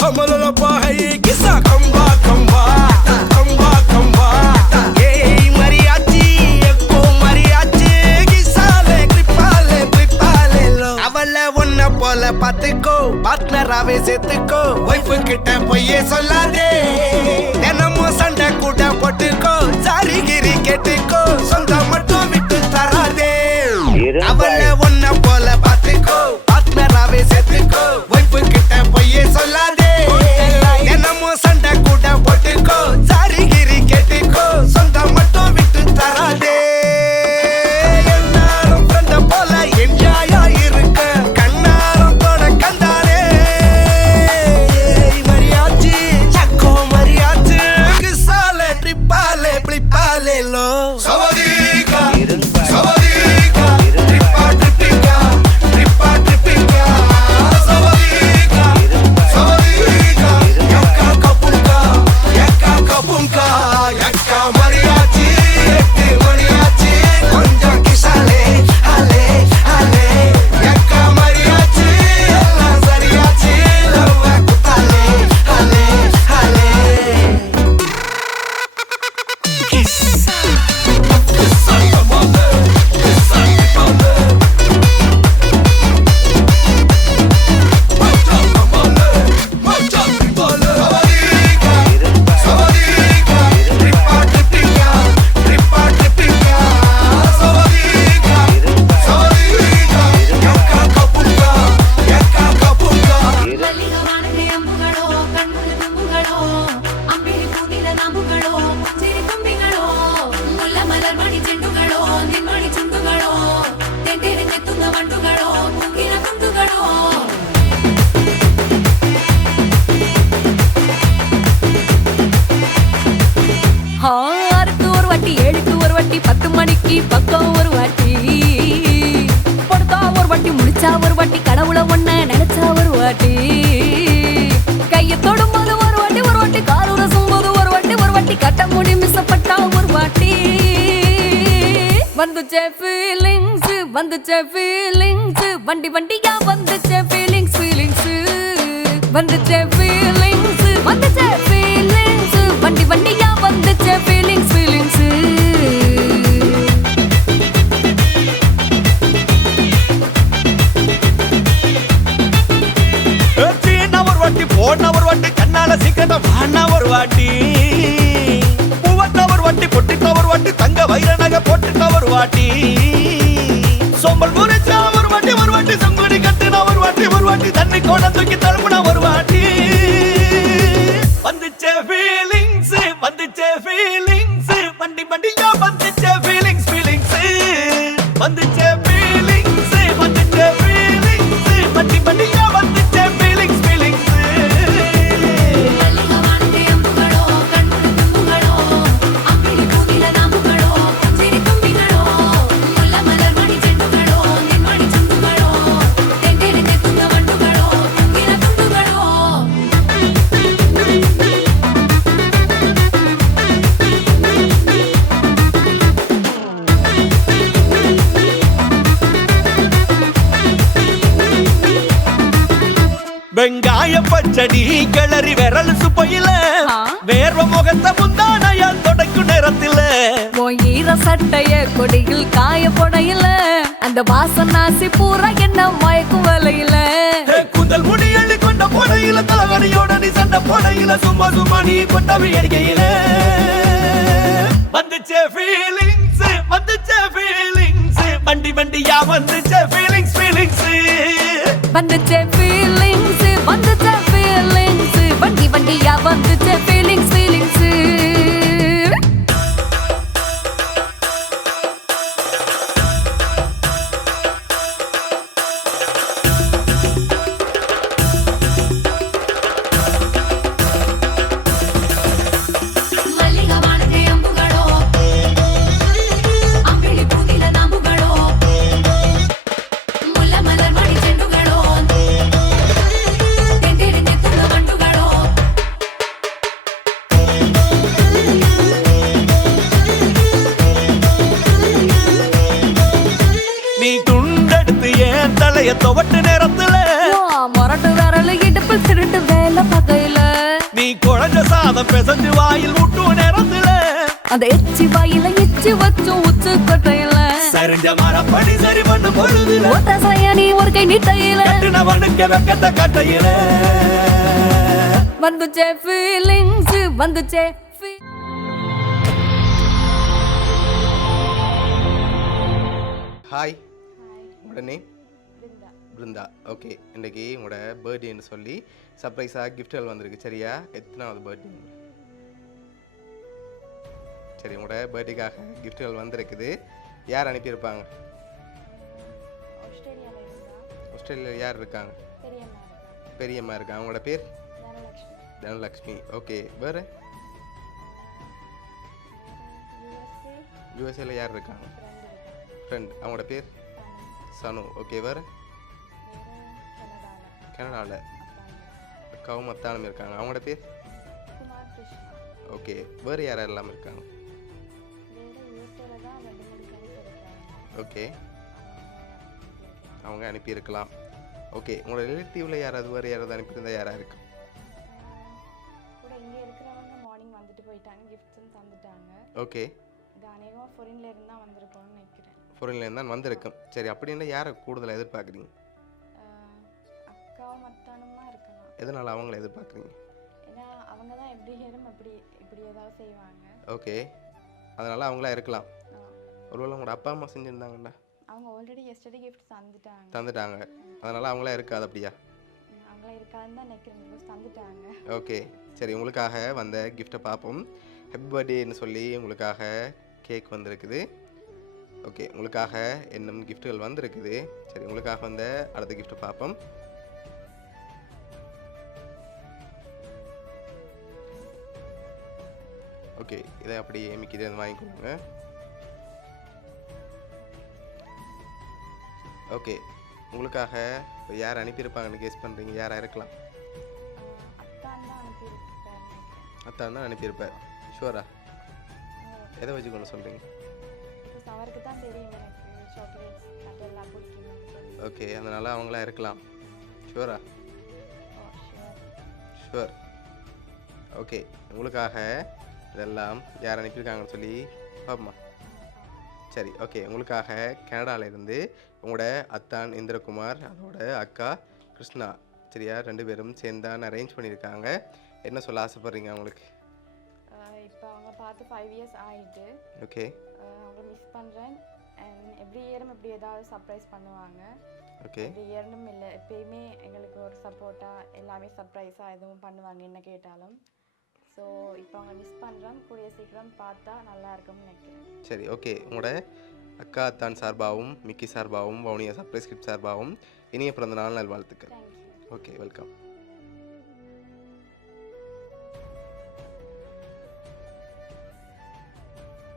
कमलपा है किसा कंबा कंबा कंबा कंबा ये मरियाची एको मरियाची किसाले क्रिपाले लो அவள ஒன்ன போல பாத்துக்கோ பார்ட்னராவே சேர்த்துக்கோ வைஃப் கிட்ட போயே சொல்லாதே தினமும் சண்டை கூட போட்டுக்கோ சாரி கிரி கேட்டுக்கோ சொந்தம் மட்டும் விட்டு தராதே அவள ஒன்ன போல பாத்துக்கோ பார்ட்னராவே சேர்த்துக்கோ வைஃப் கிட்ட போயே சொல்லாதே தினமும் சண்டை கூட போட்டுக்கோ சாரி கிரி கேட்டுக்கோ சொந்தம் மட்டும் விட்டு தராதே எல்லாரும் ஃப்ரெண்ட போல என்ஜாயா இருக்க கண்ணாரம் போட கண்டாரே மரியாச்சி சக்கோ மரியாச்சி கிசாலே ட்ரிப்பாலே பிளிப்பாலே லோ சவதீகா சவதீகா ட்ரிப்பா ட்ரிப்பிகா ட்ரிப்பா ட்ரிப்பிகா சவதீகா சவதீகா யக்கா கபுங்கா யக்கா மரியாச்சி எட்டு மரியாச்சி கொஞ்சம் கிசாலே ஹலே ஹலே யக்கா மரியாச்சி எல்லாம் சரியாச்சி லவ்வ குத்தாலே ஹலே ஹலே கிசா கிசா கமாலே கிசா கமாலே மச்சா கமாலே சவதீகா ட்ரிப்பா ட்ரிப்பிகா ட்ரிப்பா ட்ரிப்பிகா சவதீகா சவதீகா யக்கா கபுங்கா மல்லிகவானே அம்புகளோ கண்ணுல தும்புகளோ அம்பிளி பூனில நாம்புகளோ சிரி தும்பிகளோ முல்ல மலர் மணி ಚೆಂಡುಗಳೋ ನಿನ್ಮಣಿ ಚುಂಡುಗಳೋ ತೆಂಟೆರೆಂಗೆತ್ತುಂಗ ಮಂಡುಗಳೋ ಮುಗಿನ ತುಂಡುಗಳೋ ஆறுக்கு ஒரு வாட்டி 7க்கு ஒரு வாட்டி 10 மணிக்கு பக்கம் ஒரு வாட்டி படுத்தா ஒரு வாட்டி முடிச்சா ஒரு வாட்டி கடவுள ஒண்ண நினைச்சா ஒரு வாட்டி கைய தொடும்போது ஒரு வாட்டி காரூர சும்போது ஒரு வாட்டி கட்ட முடி மிஸ்ஸப்பட்டா ஒரு வாட்டி வந்துச்சே ஃபீலிங்ஸ் வண்டி வண்டியா வந்துச்சே ஃபீலிங்ஸ் வந்துச்சே ஃபீலிங்ஸ் வண்டி வண்டியா வந்துச்சே ஃபீலிங்ஸ் சீனா ஒரு வாட்டி போன ஒரு வாட்டி கண்ணால சீக்கிரம் வானா ஒரு வாட்டி பூவட்ட ஒரு வாட்டி பொட்டிட்ட ஒரு வாட்டி தங்க வைர நகை போட்டுட்ட ஒரு வாட்டி சோம்பல் முறிச்சா ஒரு வாட்டி சங்குடி கட்டுனா ஒரு வாட்டி தண்ணி கோட தூக்கி தழுப்புனா ஒரு வாட்டி வந்துச்சே ஃபீலிங்ஸ் வண்டி வண்டியா வந்துச்சே ஃபீலிங்ஸ் வந்துச்சே ஃபீலிங்ஸ் வண்டி வண்டியா வந்துச்சே ஃபீலிங்ஸ் மல்லிகவானே அம்புகளோ கண்ணுல தும்புகளோ அம்பிளி பூனில நாம்புகளோ சிரி தும்பிகளோ முல்ல மலர் மணி ಚೆಂಡುಗಳೋ ನಿನ್ಮಣಿ ಚುಂಡುಗಳೋ ತೆಂಟೆರೆಂಗೆತ್ತುಂಗ ಮಂಡುಗಳೋ ಮುಗಿನ ತುಂಡುಗಳೋ வெங்காய பச்சடி கிளறி விரல் சுப்பையில வேர்வ முகத்தை முந்தானையால் தொடக்கும் நேரத்தில உன் ஈர சட்டைய கொடியில் காய போடையில அந்த வாசனாசி பூரா என்ன மயக்கும் வலையில கூந்தல் முடியலி கொண்ட போடையில தலகடியோட நீ சண்டை போடையில சும்மா நீ கொண்டவி அடிக்கையில வந்துச்சே ஃபீலிங்ஸ் வண்டி வண்டியா வந்துச்சே ஃபீலிங்ஸ் வந்துச்சே ஃபீலிங்ஸ் வண்டி வண்டியா வந்துச்சே ஃபீலிங்ஸ் மல்லிகவானே அம்புகளோ அம்பிளி பூனில நாம்புகளோ முல்ல மலர் மணி ಚೆಂಡುಗಳೋ ತೆಂಟೆರೆಂಗೆತ್ತುಂಗ ಮಂಡುಗಳೋ தலைய துவட்டு நேரத்துல மொரட்டு விரல் இடுப்பில் திருட்டு வேலை பார்க்க குழஞ்ச சாதம் பிசைஞ்சு வாயில் விட்டும் நேரத்துல அந்த எச்சி வாயில எச்சி வச்சும் உச்சு கொட்டையில சரிஞ்ச மரப்படி சரி பண்ணு பொழுதுல ஓட்ட சாயா நீ ஒரு கை நீட்டையில கட்டினவனுக்கு வெக்கத்த கட்டையில வந்துச்சே ஃபீலிங்ஸ் வந்துச்சே ஹாய் உடனே பிருந்தா ஓகே இன்றைக்கி உங்களோட பர்த்டேன்னு சொல்லி சர்ப்ரைஸாக கிஃப்ட்கள் வந்திருக்கு சரியா எத்தனாவது பர்த்டே சரி உங்களோட பர்த்டேக்காக கிஃப்ட்கள் வந்திருக்குது யார் அனுப்பியிருப்பாங்க ஆஸ்திரேலியாவில் யார் இருக்காங்க பெரியம்மா இருக்காங்க அவங்களோட பேர் தனலக்ஷ்மி ஓகே வேறு யூஎஸ்ஏல யார் இருக்காங்க ஃப்ரெண்ட் அவங்களோட பேர் சனு ஓகே வேறு கனடாவில் அக்காவும் அத்தானும் இருக்காங்க அவங்களோட பேர் ஓகே வேறு யாரெல்லாம் இருக்காங்க ஓகே அவங்க அனுப்பியிருக்கலாம் ஓகே உங்களோட ரிலேட்டிவில் யாராவது வேறு யாராவது அனுப்பியிருந்தா யாராக இருக்கு கூட இங்கே இருக்கிறவங்க மார்னிங் வந்துட்டு போயிட்டாங்க கிஃப்ட்ஸும் தந்துட்டாங்க ஓகே இது அநேகமாக ஃபாரின்ல இருந்து தான் வந்திருக்கோம்னு நினைக்கிறேன் ஃபாரின்லேருந்து தான் வந்திருக்கும் சரி அப்படின்னா யாரை கூடுதலாக எதிர்பார்க்குறீங்க அக்காவும் மத்தானுமா இருக்கலாம் எதனால் அவங்கள எதிர்பார்க்குறீங்க ஏன்னா அவங்க தான் எப்படி ஏறும் இப்படி ஏதாவது செய்வாங்க ஓகே அதனால் அவங்களா இருக்கலாம் ஆ, ஒருவேளை உங்களோட அப்பா அம்மா செஞ்சுருந்தாங்கண்ணா அவங்க ஆல்ரெடி எஸ்டர்டே கிஃப்ட் தந்துட்டாங்க அதனால் அவங்களா இருக்காது அப்படியா அவங்கள இருக்காதுன்னு தான் நினைக்கிறேன் கிஃப்ட் தந்துட்டாங்க ஓகே சரி உங்களுக்காக வந்த கிஃப்ட்டை பார்ப்போம் ஹாப்பி பர்த்டேன்னு சொல்லி உங்களுக்காக கேக் வந்திருக்குது ஓகே உங்களுக்காக இன்னும் கிஃப்ட்டுகள் வந்திருக்குது சரி உங்களுக்காக வந்த அடுத்த கிஃப்ட்டை பார்ப்போம் ஓகே இதை அப்படியே மிக்கிதே வாங்கிக்கோங்க ஓகே உங்களுக்காக இப்போ யார் அனுப்பியிருப்பாங்கன்னு கெஸ் பண்ணுறீங்க யாராக இருக்கலாம் அத்தான் தான் அனுப்பியிருக்காரு நினைக்கிறேன் அத்தான் தான் அனுப்பியிருப்பார் ஷுவரா எதை வச்சு கொண்டு சொல்கிறீங்க பிகாஸ் அவருக்கு தான் தெரியும் எனக்கு சாக்லேட்ஸ் அதெல்லாம் பிடிக்கும்னு சொல்லி ஓகே அதனால் அவங்களா இருக்கலாம் ஷுவரா ஷுவர் ஓகே உங்களுக்காக இதெல்லாம் யார் அனுப்பியிருக்காங்கன்னு சொல்லி பார்ப்போமா சரி ஓகே உங்களுக்காக கனடாவிலேருந்து உங்களோட அத்தான் இந்திரகுமார் அதோட அக்கா கிருஷ்ணா சரியா 2 பேரும் சேர்ந்தான் அரேஞ்ச் பண்ணியிருக்காங்க என்ன சொல்ல ஆசைப்பட்றீங்க அவங்களுக்கு இப்போ அவங்க பார்த்து 5 இயர்ஸ் ஆகிட்டு ஓகே அவங்கள மிஸ் பண்ணுறேன் அண்ட் எவ்ரி இயரும் இப்படி ஏதாவது சர்ப்ரைஸ் பண்ணுவாங்க ஓகே எவ்ரி இயர்னும் இல்லை எப்பயுமே எங்களுக்கு ஒரு சப்போர்ட்டாக எல்லாமே சர்ப்ரைஸாக எதுவும் பண்ணுவாங்க என்ன கேட்டாலும் ஸோ இப்போ அவங்க மிஸ் பண்ணுறோம் கூடிய சீக்கிரம் பார்த்தா நல்லா இருக்கும்னு நினைக்கிறேன் சரி ஓகே உங்களோட அக்கா அத்தான் சார்பாகவும் மிக்கி சார்பாகவும் வவுனியா சர்ப்ரைஸ் கிஃப்ட் சார்பாகவும் இனிய பிறந்த நாள் நல்வாழ்த்துக்கள் தேங்க்யூ ஓகே வெல்கம்